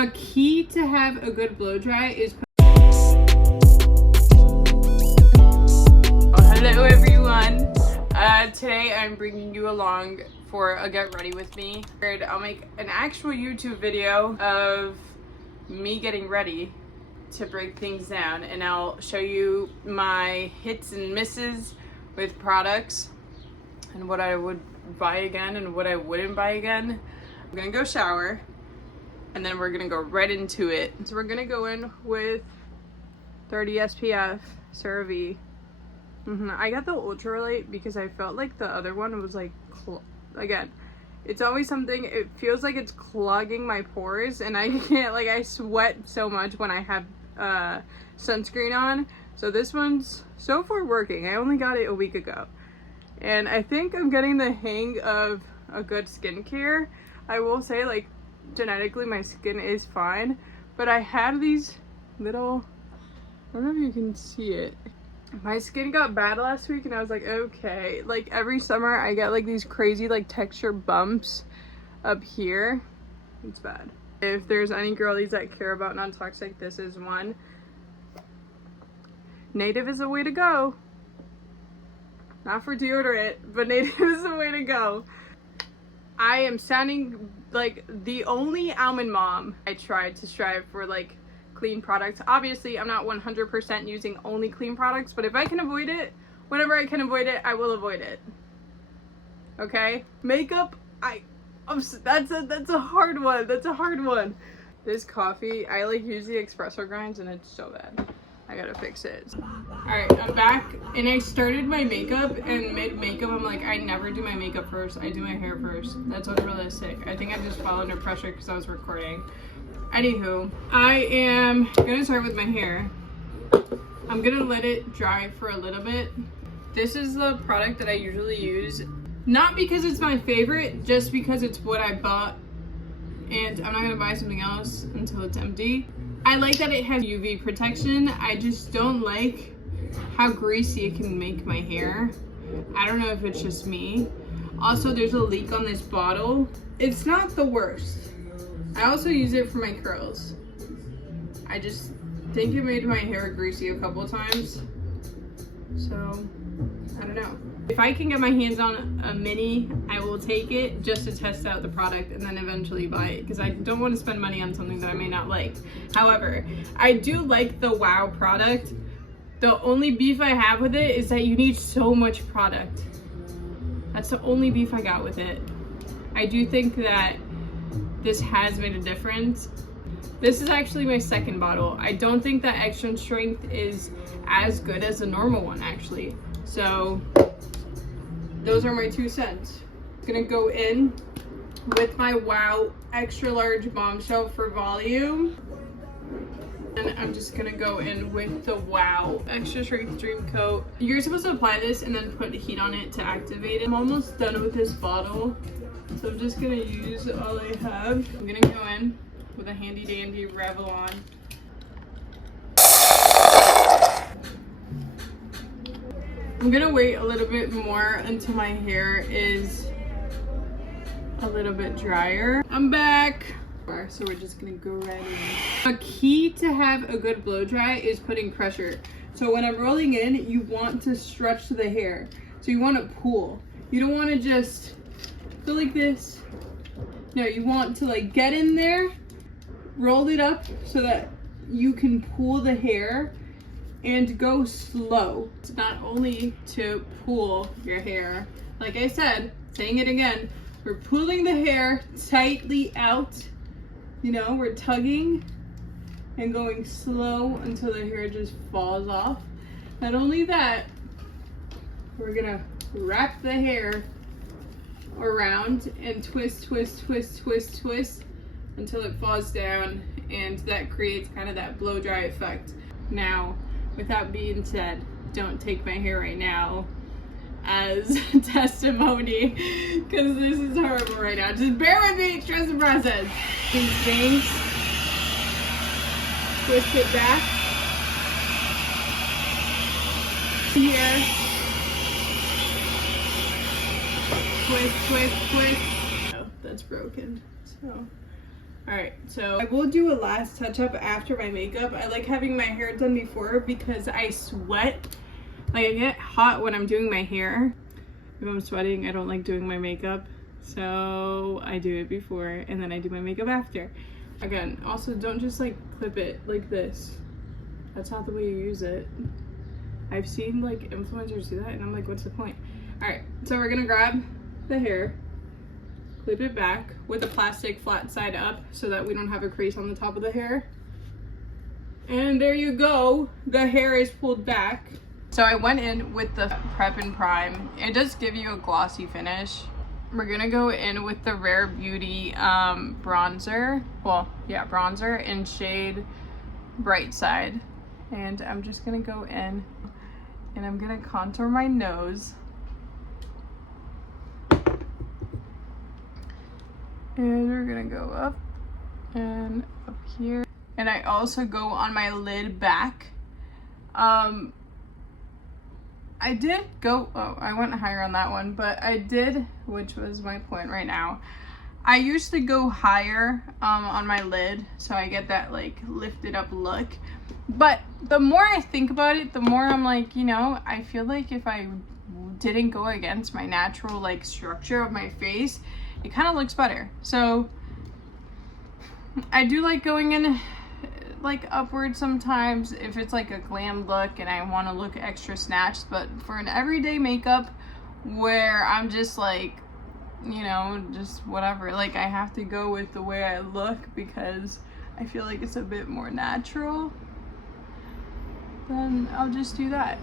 A key to have a good blow dry is hello everyone. Today I'm bringing you along for a get ready with me. I'll make an actual YouTube video of me getting ready to break things down, and I'll show you my hits and misses with products and what I would buy again and what I wouldn't buy again. I'm gonna go shower and then we're gonna go right into it. So we're gonna go in with 30 SPF CeraVe. I got the ultralight because I felt like the other one was like, again, it's always something, it feels like it's clogging my pores, and I can't, like, I sweat so much when I have sunscreen on. So this one's so far working. I only got it a week ago, and I think I'm getting the hang of a good skincare. I will say, like, genetically my skin is fine, but I have these little, I don't know if you can see it. My skin got bad last week and I was like, okay. Like every summer I get like these crazy like texture bumps up here. It's bad. If there's any girlies that care about non-toxic, this is one. Native is the way to go. Not for deodorant, but Native is the way to go. I am sounding like the only almond mom. I tried to strive for like clean products. Obviously, I'm not 100% using only clean products, but if I can avoid it, whenever I can avoid it, I will avoid it. Okay? Makeup, that's a hard one. That's a hard one. This coffee, I like use the espresso grinds and it's so bad. I gotta fix it. Alright, I'm back and I started my makeup, and mid-makeup I'm like, I never do my makeup first. I do my hair first. That's unrealistic. I think I just fell under pressure because I was recording. Anywho, I am gonna start with my hair. I'm gonna let it dry for a little bit. This is the product that I usually use. Not because it's my favorite, just because it's what I bought. And I'm not gonna buy something else until it's empty. I like that it has UV protection. I just don't like how greasy it can make my hair. I don't know if it's just me. Also, there's a leak on this bottle. It's not the worst. I also use it for my curls. I just think it made my hair greasy a couple of times. So, I don't know. If I can get my hands on a mini, I will take it just to test out the product and then eventually buy it, because I don't want to spend money on something that I may not like. However, I do like the WOW product. The only beef I have with it is that you need so much product. That's the only beef I got with it. I do think that this has made a difference. This is actually my second bottle. I don't think that extra strength is as good as the normal one, actually. So those are my 2 cents. I'm gonna go in with my WOW extra large bombshell for volume. And I'm just gonna go in with the WOW extra strength dream coat. You're supposed to apply this and then put heat on it to activate it. I'm almost done with this bottle, so I'm just gonna use all I have. I'm gonna go in with a handy dandy Revlon. I'm gonna wait a little bit more until my hair is a little bit drier. I'm back. So we're just gonna go right in. A key to have a good blow dry is putting pressure. So when I'm rolling in, you want to stretch the hair. So you want to pull. You don't want to just go like this. No, you want to like get in there, roll it up so that you can pull the hair and go slow. It's not only to pull your hair, like I said, saying it again, we're pulling the hair tightly out. You know, we're tugging and going slow until the hair just falls off. Not only that, we're gonna wrap the hair around and twist, twist, twist, twist, twist until it falls down, and that creates kind of that blow dry effect. Now, with that being said, don't take my hair right now as testimony, because this is horrible right now. Just bear with me, trust the process. These things, twist it back here, twist, twist, twist. Oh, that's broken. So Alright, so I will do a last touch up after my makeup. I like having my hair done before because I sweat. Like, I get hot when I'm doing my hair. If I'm sweating, I don't like doing my makeup. So I do it before and then I do my makeup after. Again, also don't just like clip it like this. That's not the way you use it. I've seen like influencers do that and I'm like, what's the point? Alright, so we're gonna grab the hair, clip it back with a plastic flat side up so that we don't have a crease on the top of the hair. And there you go, the hair is pulled back. So I went in with the Prep and Prime. It does give you a glossy finish. We're gonna go in with the Rare Beauty bronzer. Well, yeah, bronzer in shade Bright Side. And I'm just gonna go in and I'm gonna contour my nose. And we're gonna go up and up here. And I also go on my lid back. I did go, oh, I went higher on that one, but I did, which was my point right now. I usually go higher on my lid, so I get that like lifted up look. But the more I think about it, the more I'm like, you know, I feel like if I didn't go against my natural like structure of my face, it kind of looks better. So I do like going in like upward sometimes if it's like a glam look and I want to look extra snatched, but for an everyday makeup where I'm just like, you know, just whatever, like I have to go with the way I look because I feel like it's a bit more natural, then I'll just do that.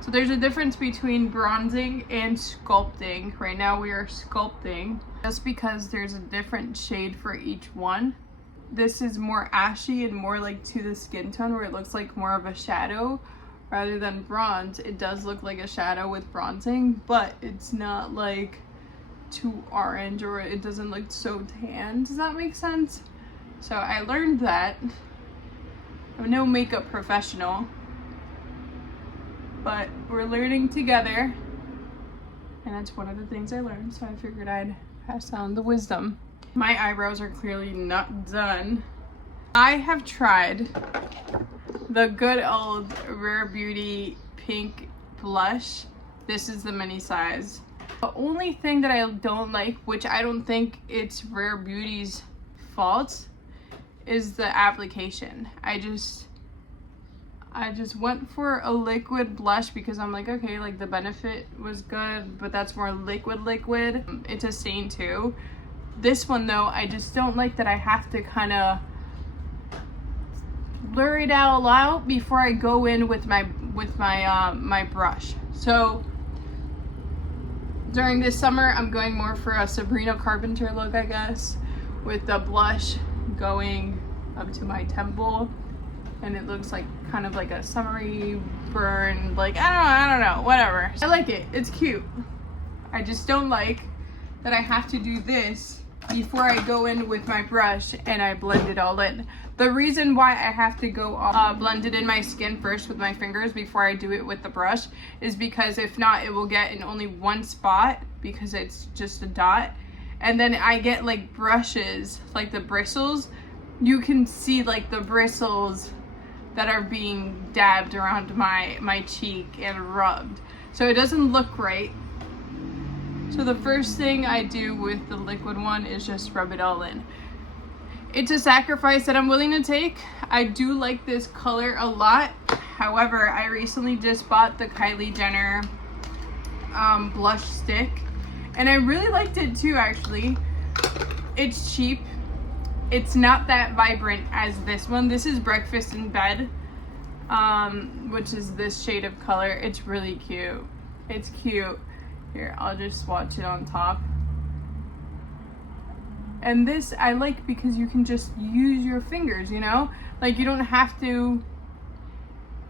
So there's a difference between bronzing and sculpting. Right now we are sculpting just because there's a different shade for each one. This is more ashy and more like to the skin tone where it looks like more of a shadow rather than bronze. It does look like a shadow with bronzing, but it's not like too orange or it doesn't look so tan. Does that make sense? So I learned that. I'm no makeup professional, but we're learning together. And that's one of the things I learned, so I figured I'd pass on the wisdom. My eyebrows are clearly not done. I have tried the good old Rare Beauty pink blush. This is the mini size. The only thing that I don't like, which I don't think it's Rare Beauty's fault, is the application. I just went for a liquid blush because I'm like, okay, like the benefit was good, but that's more liquid. It's a stain too. This one though, I just don't like that I have to kind of blur it out before I go in with my my brush. So during this summer, I'm going more for a Sabrina Carpenter look, I guess, with the blush going up to my temple, and it looks like kind of like a summery burn, like I don't know, whatever. I like it. It's cute. I just don't like that I have to do this before I go in with my brush and I blend it all in. The reason why I have to go blend it in my skin first with my fingers before I do it with the brush is because if not, it will get in only one spot because it's just a dot. And then I get like brushes, like the bristles. You can see like the bristles that are being dabbed around my cheek and rubbed. So it doesn't look right. So the first thing I do with the liquid one is just rub it all in. It's a sacrifice that I'm willing to take. I do like this color a lot. However, I recently just bought the Kylie Jenner blush stick, and I really liked it too, actually. It's cheap. It's not that vibrant as this one. This is Breakfast in Bed, which is this shade of color. It's really cute. It's cute. Here, I'll just swatch it on top. And this I like because you can just use your fingers, you know? Like you don't have to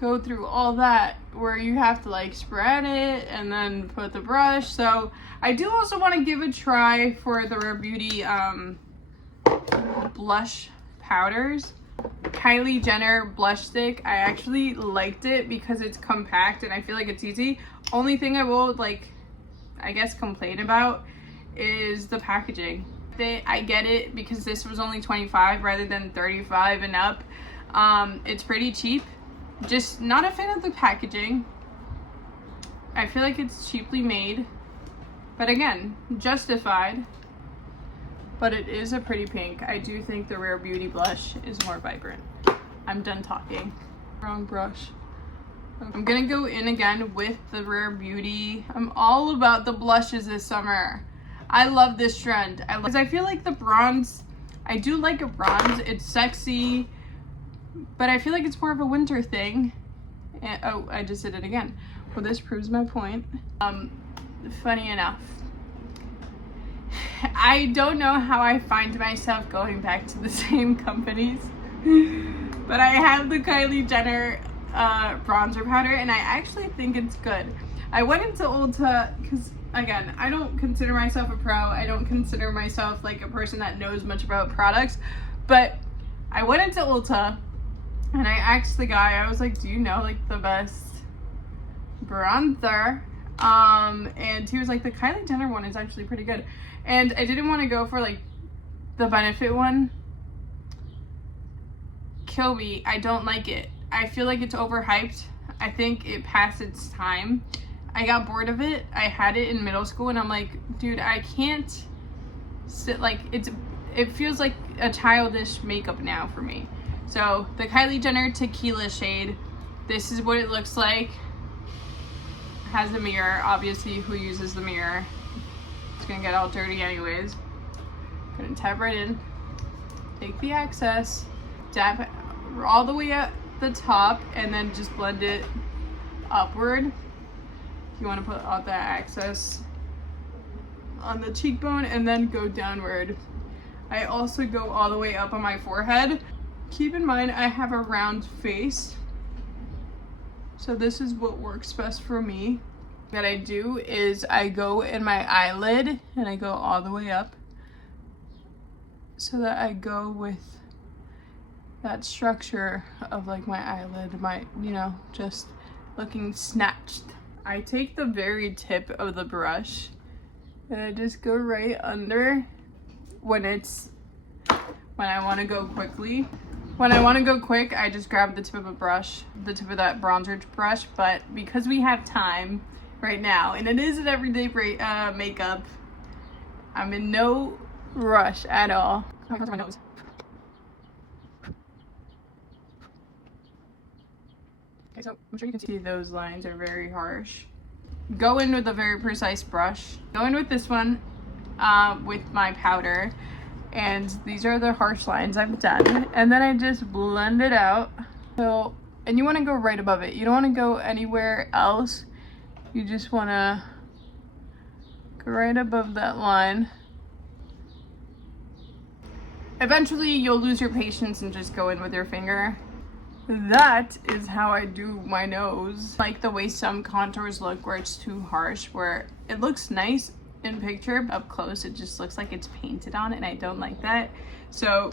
go through all that where you have to like spread it and then put the brush. So I do also want to give a try for the Rare Beauty blush powders. Kylie Jenner blush stick. I actually liked it because it's compact and I feel like it's easy. Only thing I will like, I guess, complain about is the packaging. worth it. I get it because this was only $25 rather than $35 and up. It's pretty cheap. Just not a fan of the packaging. I feel like it's cheaply made, but again, justified. But it is a pretty pink. I do think the Rare Beauty blush is more vibrant. I'm done talking. Wrong brush. I'm gonna go in again with the Rare Beauty. I'm all about the blushes this summer. I love this trend. Because I feel like the bronze, I do like a bronze. It's sexy, but I feel like it's more of a winter thing. And, oh, I just did it again. Well, this proves my point. Funny enough, I don't know how I find myself going back to the same companies, but I have the Kylie Jenner bronzer powder, and I actually think it's good. I went into Ulta because, again, I don't consider myself a pro. I don't consider myself like a person that knows much about products, but I went into Ulta and I asked the guy, I was like, do you know like the best bronzer? And he was like, the Kylie Jenner one is actually pretty good. And I didn't want to go for like the Benefit one. Kill me, I don't like it. I feel like it's overhyped. I think it passed its time. I got bored of it. I had it in middle school and I'm like, dude, I can't sit like it feels like a childish makeup now for me. So the Kylie Jenner Tequila shade, this is what it looks like. Has the mirror, obviously who uses the mirror? It's gonna get all dirty anyways. Gonna tap right in, take the excess, dab it all the way at the top, and then just blend it upward. You want to put all that excess on the cheekbone and then go downward. I also go all the way up on my forehead. Keep in mind I have a round face, so this is what works best for me. What I do is I go in my eyelid and I go all the way up so that I go with that structure of like my eyelid, my, you know, just looking snatched. I take the very tip of the brush and I just go right under when I want to go quickly. When I want to go quick, I just grab the tip of a brush, the tip of that bronzer brush, but because we have time right now, and it is an everyday makeup, I'm in no rush at all. My nose. Okay, so I'm sure you can see those lines are very harsh. Go in with a very precise brush. Go in with this one with my powder. And these are the harsh lines I've done. And then I just blend it out. So, and you want to go right above it. You don't want to go anywhere else. You just want to go right above that line. Eventually, you'll lose your patience and just go in with your finger. That is how I do my nose. Like the way some contours look where it's too harsh, where it looks nice in picture, up close it just looks like it's painted on, and I don't like that. So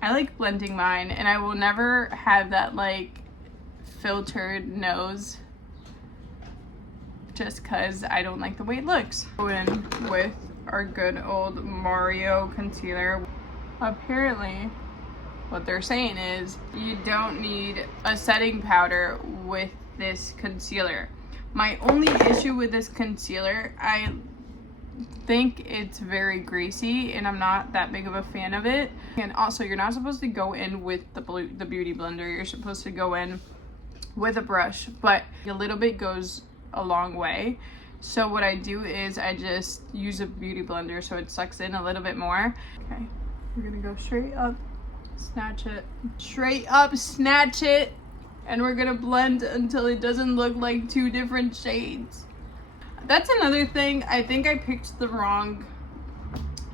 I like blending mine, and I will never have that like filtered nose just because I don't like the way it looks. Go in with our good old Mario concealer. Apparently what they're saying is you don't need a setting powder with this concealer. My only issue with this concealer, I think it's very greasy and I'm not that big of a fan of it. And also, you're not supposed to go in with the beauty blender. You're supposed to go in with a brush, but a little bit goes a long way. So what I do is I just use a beauty blender so it sucks in a little bit more. Okay, we're gonna go straight up, snatch it, straight up, snatch it, and we're gonna blend until it doesn't look like two different shades. That's another thing. I think I picked the wrong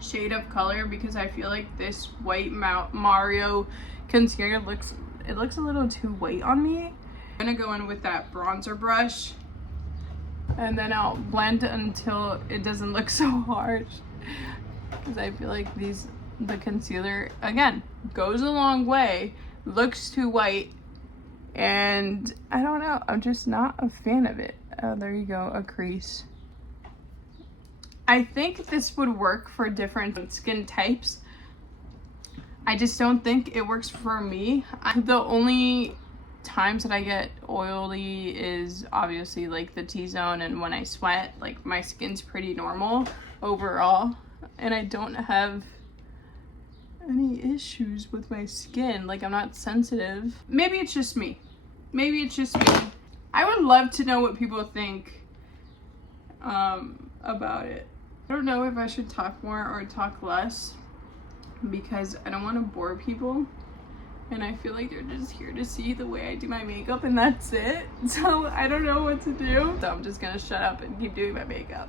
shade of color because I feel like this white Mario concealer looks a little too white on me. I'm gonna go in with that bronzer brush and then I'll blend until it doesn't look so harsh, because I feel like the concealer again goes a long way, looks too white, and I don't know, I'm just not a fan of it. Oh, there you go, a crease. I think this would work for different skin types. I just don't think it works for me. The only times that I get oily is obviously like the T-zone and when I sweat. Like my skin's pretty normal overall, and I don't have any issues with my skin. Like I'm not sensitive. Maybe it's just me. Maybe it's just me. I would love to know what people think about it. I don't know if I should talk more or talk less because I don't want to bore people, and I feel like they're just here to see the way I do my makeup and that's it. So I don't know what to do. So I'm just gonna shut up and keep doing my makeup.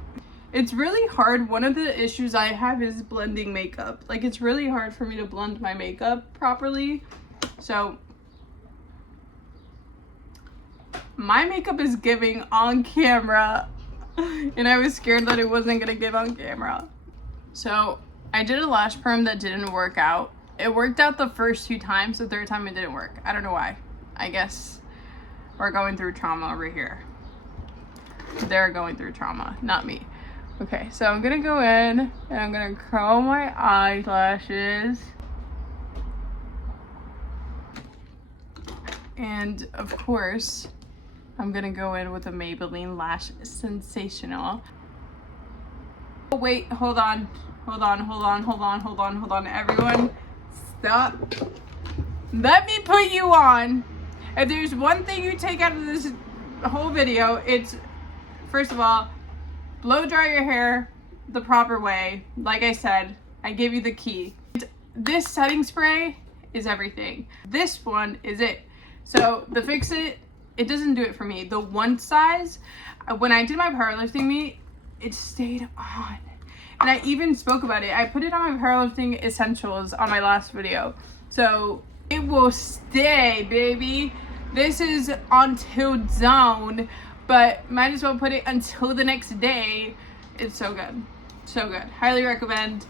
It's really hard. One of the issues I have is blending makeup. Like it's really hard for me to blend my makeup properly. So my makeup is giving on camera, and I was scared that it wasn't gonna give on camera. So I did a lash perm that didn't work out. It worked out the first 2 times. The third time it didn't work. I don't know why. I guess we're going through trauma over here. They're going through trauma, not me. Okay, so I'm gonna go in and I'm gonna curl my eyelashes. And of course, I'm gonna go in with a Maybelline Lash Sensational. Oh wait, hold on. Everyone, stop. Let me put you on. If there's one thing you take out of this whole video, it's, first of all, blow dry your hair the proper way. Like I said, I gave you the key. This setting spray is everything. This one is it. So the Fix It, it doesn't do it for me. The one size, when I did my powerlifting meet, it stayed on. And I even spoke about it. I put it on my powerlifting essentials on my last video. So it will stay, baby. This is until zone, but might as well put it until the next day. It's so good. So good. Highly recommend.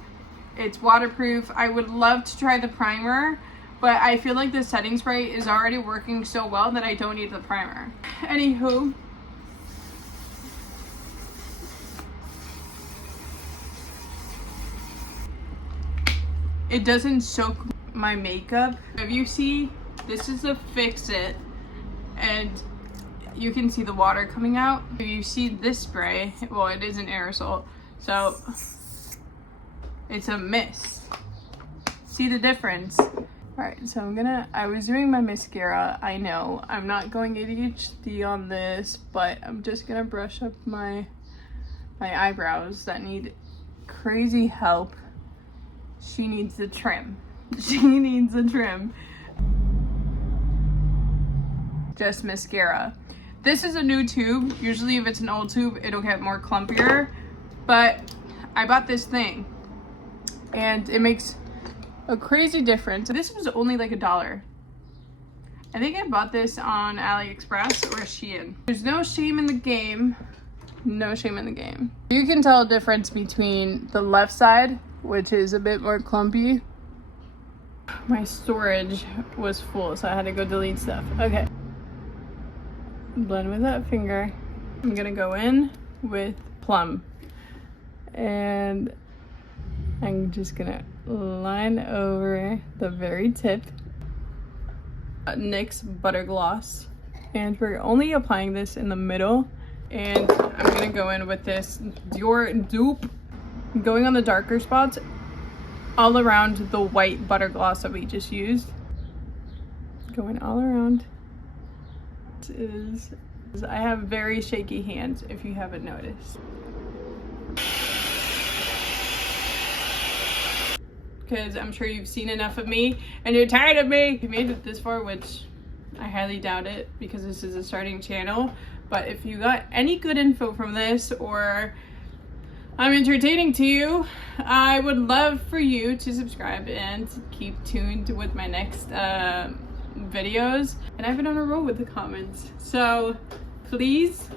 It's waterproof. I would love to try the primer, but I feel like the setting spray is already working so well that I don't need the primer. Anywho, it doesn't soak my makeup. If you see, this is a Fix It, and you can see the water coming out. If you see this spray, well, it is an aerosol, so it's a mist. See the difference? All right, so I was doing my mascara. I know I'm not going ADHD on this, but I'm just gonna brush up my eyebrows that need crazy help. She needs the trim. She needs a trim. Just mascara. This is a new tube. Usually if it's an old tube, it'll get more clumpier. But I bought this thing and it makes a crazy difference. This was only like $1. I think I bought this on AliExpress or Shein. There's no shame in the game. No shame in the game. You can tell a difference between the left side, which is a bit more clumpy. My storage was full, so I had to go delete stuff. Okay. Blend with that finger. I'm gonna go in with Plum. And I'm just gonna line over the very tip. NYX Butter Gloss. And we're only applying this in the middle. And I'm gonna go in with this Dior Dupe. Going on the darker spots all around the white butter gloss that we just used. Going all around. I have very shaky hands if you haven't noticed. Because I'm sure you've seen enough of me and you're tired of me. If you made it this far, which I highly doubt it because this is a starting channel, but if you got any good info from this or I'm entertaining to you, I would love for you to subscribe and keep tuned with my next videos. And I've been on a roll with the comments, so please,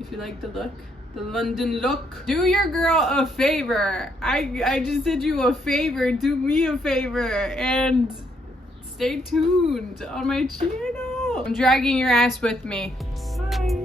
if you like the look, the London look, do your girl a favor. I just did you a favor. Do me a favor and stay tuned on my channel. I'm dragging your ass with me. Bye.